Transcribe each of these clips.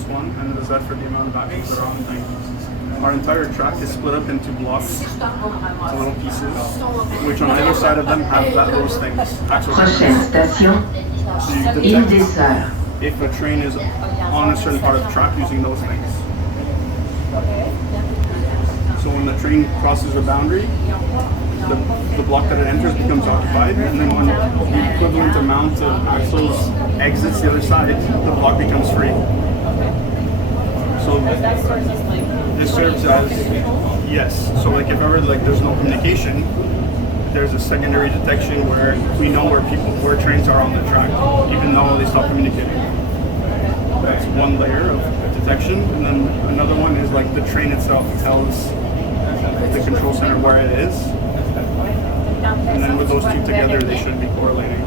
plus 1, and the Z for the amount of axles that are on the thing. Our entire track is split up into blocks, to little pieces, which on either side of them have those things. Prochaine station, Île des Sœurs. If a train is on a certain part of the track using those things. So when the train crosses a boundary, the block that it enters becomes occupied, and then when the equivalent amount of axles exits the other side, the block becomes free. So this serves as, yes, so like if ever like there's no communication, there's a secondary detection where we know where trains are on the track, even though they stop communicating. That's one layer of detection, and then another one is like the train itself tells the control center where it is, and then with those two together they should be correlating.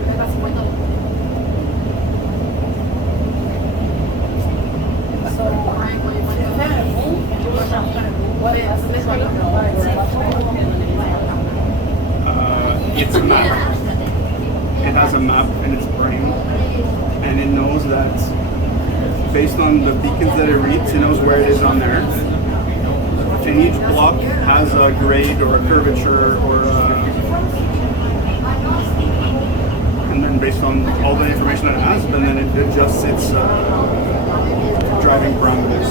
It's a map. It has a map in its brain, and it knows that based on the beacons that it reads, it knows where it is on there. And each block has a grade or a curvature and then based on all the information that it has, and then it adjusts its driving parameters.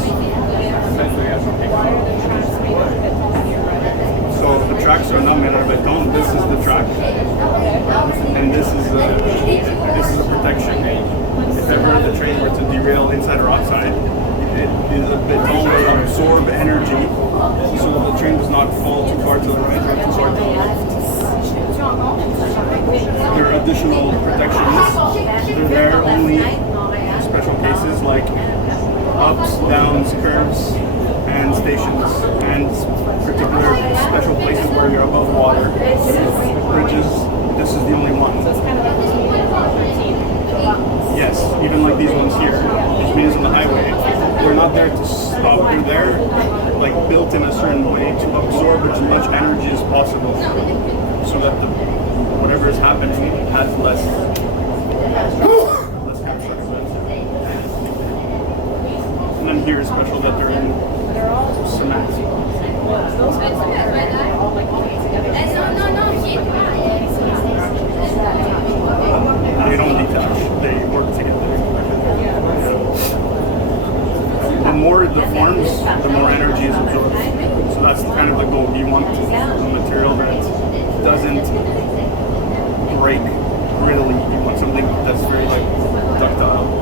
So if the tracks are not made out of beton, this is the track, and this is a protection. If ever the train were to derail inside or outside, it is a beton will absorb energy so that the train does not fall too far to the right or too far to the left. There are additional protections. They're there only in special cases like ups, downs, curves, and stations, and particular special places where you're above water. Bridges, this is the only one. Yes, even like these ones here. These meters on the highway, they're not there to stop. They're there, like built in a certain way to absorb as much energy as possible, so that whatever is happening has less capture. And then here is special that they're in cement. They don't detach, they work together. The more it deforms, the more energy is absorbed. So that's kind of the goal. You want a material that doesn't break griddly. You want something that's very like ductile.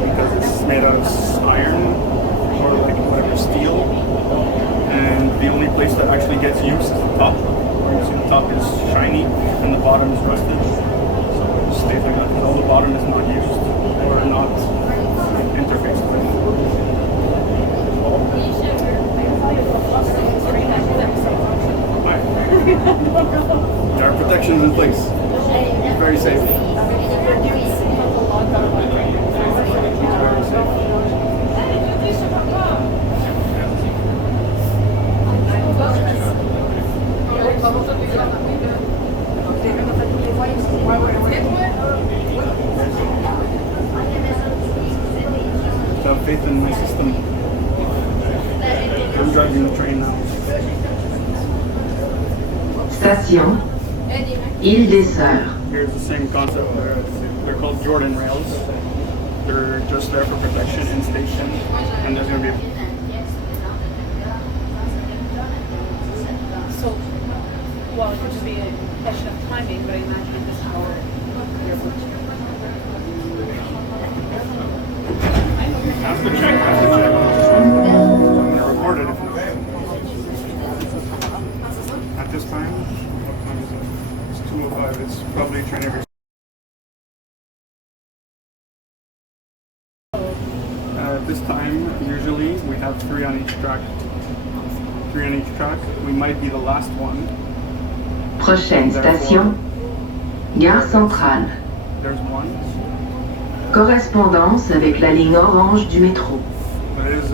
Because it's made out of iron or like whatever steel, and the only place that actually gets used is the top. You see the top is shiny and the bottom is rusted, so it just stays like that because all the bottom is not used or not interfaced with. There are protections in place. It's very safe. Have faith in my system. I'm driving the train now. Station, Île des Sœurs. Here's the same concept. They're called Jordan rails. They're just there for protection in station, and there's going to be So, well, it could just be a question of timing, but I imagine this hour you're Have to check. I'm going to record it. At this time, what time is it? It's 2:05. It's probably a train every. At this time, usually we have 3 on each track. 3 on each track. We might be the last one. Prochaine station, Gare Centrale. There's one. Correspondance avec la ligne orange du métro. But is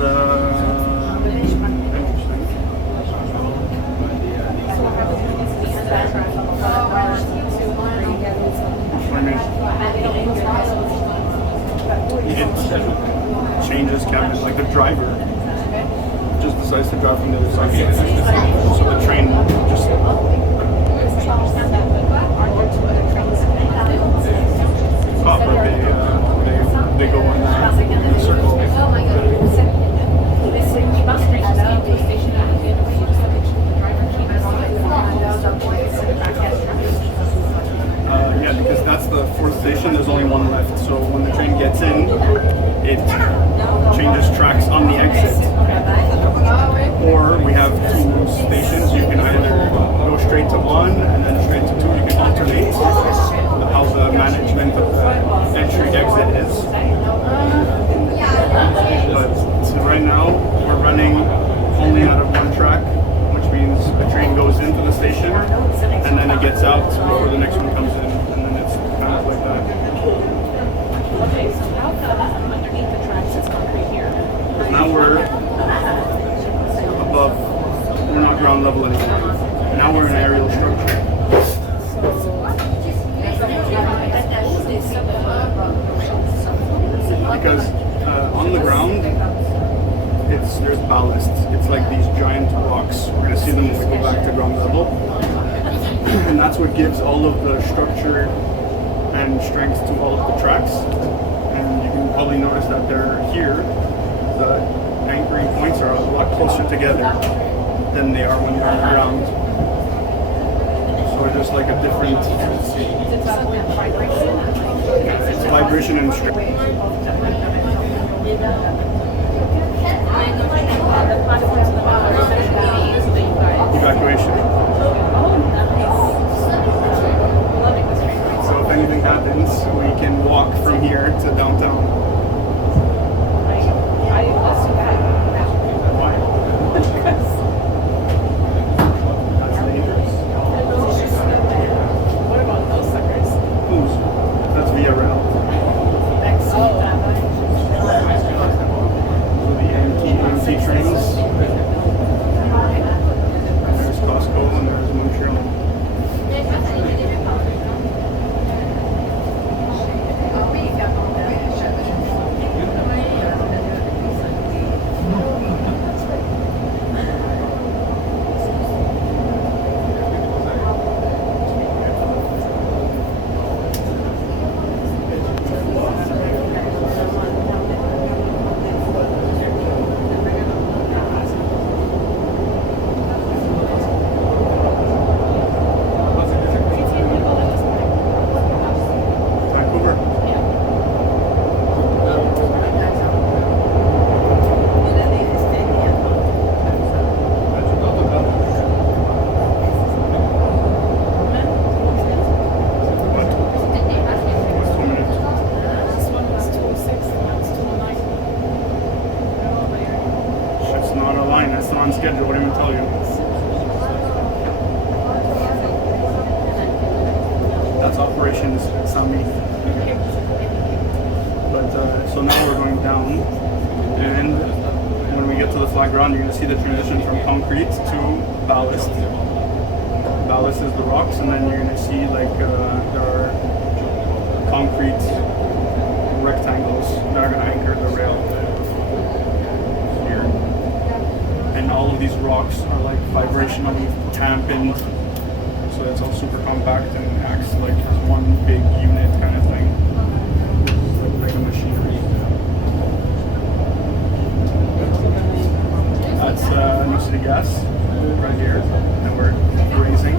it changes cabin, like the driver just decides to drive from the other side. So the train just they go on the circle. Yeah, because that's the fourth station. There's only one left. So when the train gets in, it changes tracks on the exit. Or we have two stations. You can either go straight to one and then straight to two. You can alternate how the management of the entry-exit is. But right now, we're running only out of one track, which means the train goes into the station and then it gets out before the next one comes in, and then it's kind of like that. Okay, so how come underneath the tracks it's concrete here? Now we're above, we're not ground level anymore. Now we're in an aerial structure. Because on the ground, there's ballast. It's like these giant rocks. We're gonna see them when we go back to ground level. And that's what gives all of the structure and strength to all of the tracks. And you can probably notice that they're here. The anchoring points are a lot closer together than they are when they're on the ground. So it's just like a different. It's vibration and strength. Evacuation. So if anything happens, we can walk from here to downtown. Why? That's dangerous. What about those suckers? Whose? That's via rail. The MT trains. There's Costco and there's Montreal. On schedule, what am I tell you? That's operations Sami. But so now we're going down, and when we get to the flat ground, you're going to see the transition from concrete to ballast. Ballast is the rocks, and then you're going to see like there are concrete rectangles that are going to anchor the rail. And all of these rocks are like vibrationally dampened, so it's all super compact and acts like one big unit kind of thing, like a machinery. That's New City Gas right here, and we're grazing.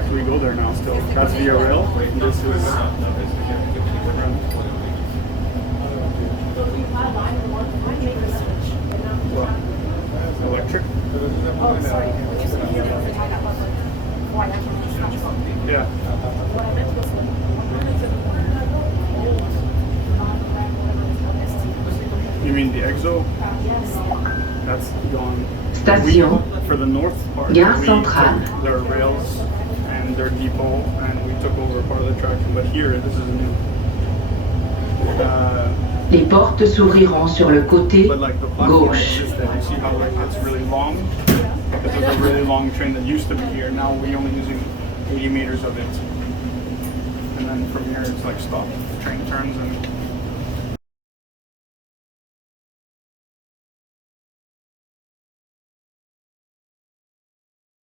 track we go there now still. That's via rail. This is electric. Oh, sorry. When you said here, I got like, why I can't just Yeah. what I meant was like, You mean the EXO? yes. That's gone. Station. For the north part, Gare we centrale. took their rails and their depot, and we took over part of the traction. But here, this is new. Les portes s'ouvriront sur le côté But like the platform gauche. existed, you see how like it's really long? This is a really long train that used to be here. Now we're only using 80 meters of it. And then from here it's like stop. The train turns and